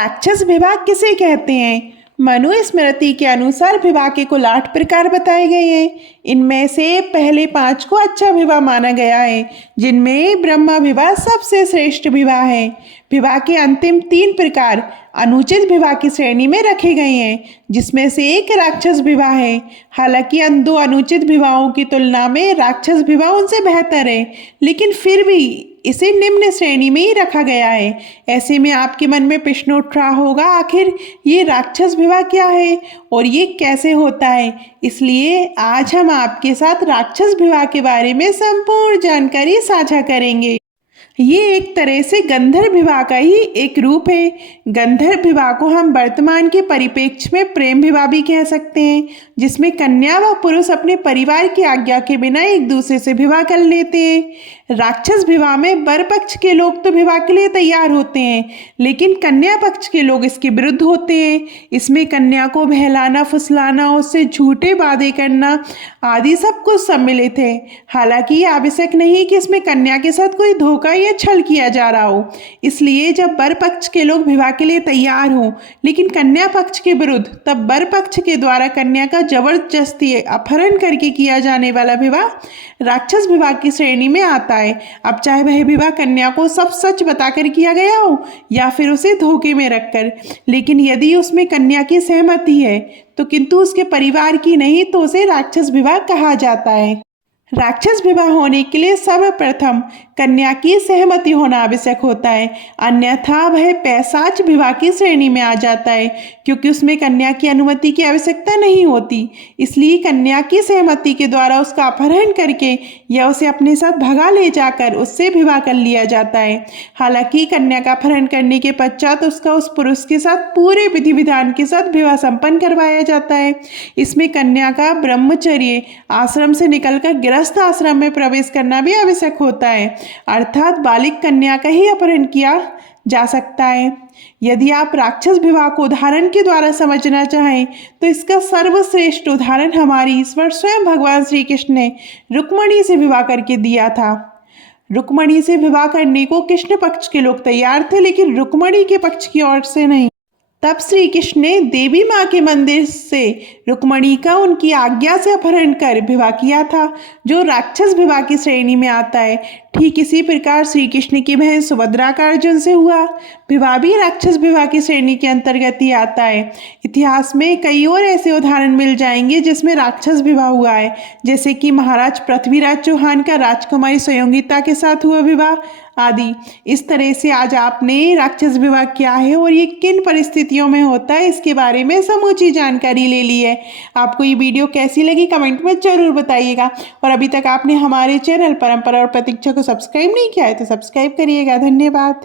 राक्षस विवाह किसे कहते हैं? मनुस्मृति के अनुसार विवाह के कुल 8 प्रकार बताए गए हैं। इनमें से पहले 5 को अच्छा विवाह माना गया है, जिनमें ब्रह्म विवाह सबसे श्रेष्ठ विवाह है। विवाह के अंतिम 3 प्रकार अनुचित विवाह की श्रेणी में रखे गए हैं, जिसमें से एक राक्षस विवाह है। हालांकि इन 2 अनुचित विवाहों की तुलना में राक्षस विवाह उनसे बेहतर है, लेकिन फिर भी इसे निम्न श्रेणी में ही रखा गया है। ऐसे में आपके मन में प्रश्न उठ रहा होगा, आखिर ये राक्षस विवाह क्या है और ये कैसे होता है? इसलिए आज हम आपके साथ राक्षस विवाह के बारे में संपूर्ण जानकारी साझा करेंगे। ये एक तरह से गंधर्व विवाह का ही एक रूप है। गंधर्व विवाह को हम वर्तमान के परिप्रेक्ष्य में प्रेम विवाह भी कह सकते हैं, जिसमें कन्या व पुरुष अपने परिवार की आज्ञा के बिना एक दूसरे से विवाह कर लेते हैं। राक्षस विवाह में वर पक्ष के लोग तो विवाह के लिए तैयार होते हैं, लेकिन कन्या पक्ष के लोग इसके विरुद्ध होते हैं। इसमें कन्या को बहलाना, फुसलाना, उससे झूठे वादे करना आदि सब कुछ सम्मिलित है। हालांकि ये आवश्यक नहीं कि इसमें कन्या के साथ कोई धोखा या छल किया जा रहा हो। इसलिए जब वर पक्ष के लोग विवाह के लिए तैयार हों, लेकिन कन्या पक्ष के विरुद्ध, तब वर पक्ष के द्वारा कन्या का जबरदस्ती अपहरण करके किया जाने वाला विवाह राक्षस विवाह की श्रेणी में आता है। अब चाहे वह विवाह कन्या को सब सच बताकर किया गया हो या फिर उसे धोखे में रखकर, लेकिन यदि उसमें कन्या की सहमति है तो किंतु उसके परिवार की नहीं, तो उसे राक्षस विवाह कहा जाता है। राक्षस विवाह होने के लिए सर्वप्रथम कन्या की सहमति होना आवश्यक होता है, अन्यथा वह पैशाच विवाह की श्रेणी में आ जाता है, क्योंकि उसमें कन्या की अनुमति की आवश्यकता नहीं होती। इसलिए कन्या की सहमति के द्वारा उसका अपहरण करके या उसे अपने साथ भगा ले जाकर उससे विवाह कर लिया जाता है। हालांकि कन्या का अपहरण करने के पश्चात उसका उस पुरुष के साथ पूरे विधि विधान के साथ विवाह संपन्न करवाया जाता है। इसमें कन्या का ब्रह्मचर्य आश्रम से निकलकर गृहस्थ आश्रम में प्रवेश करना भी आवश्यक होता है, अर्थात बालिक कन्या का ही अपहरण किया जा सकता है। यदि आप राक्षस विवाह को उदाहरण के द्वारा समझना चाहें तो इसका सर्वश्रेष्ठ उदाहरण हमारे ईश्वर स्वयं भगवान श्री कृष्ण ने रुक्मणी से विवाह करके दिया था। रुक्मणी से विवाह करने को कृष्ण पक्ष के लोग तैयार थे, लेकिन रुक्मणी के पक्ष की ओर से नहीं। तब श्री कृष्ण ने देवी माँ के मंदिर से रुक्मणी का उनकी आज्ञा से अपहरण कर विवाह किया था, जो राक्षस विवाह की श्रेणी में आता है। ठीक इसी प्रकार श्री कृष्ण की बहन सुभद्रा का अर्जुन से हुआ विवाह भी राक्षस विवाह की श्रेणी के अंतर्गत ही आता है। इतिहास में कई और ऐसे उदाहरण मिल जाएंगे जिसमें राक्षस विवाह हुआ है, जैसे कि महाराज पृथ्वीराज चौहान का राजकुमारी स्वयंगिता के साथ हुआ विवाह आदि। इस तरह से आज आपने राक्षस विवाह क्या है और ये किन परिस्थितियों में होता है, इसके बारे में समूची जानकारी ले ली है। आपको ये वीडियो कैसी लगी कमेंट में जरूर बताइएगा, और अभी तक आपने हमारे चैनल परंपरा और प्रतीक्षा को सब्सक्राइब नहीं किया है तो सब्सक्राइब करिएगा। धन्यवाद।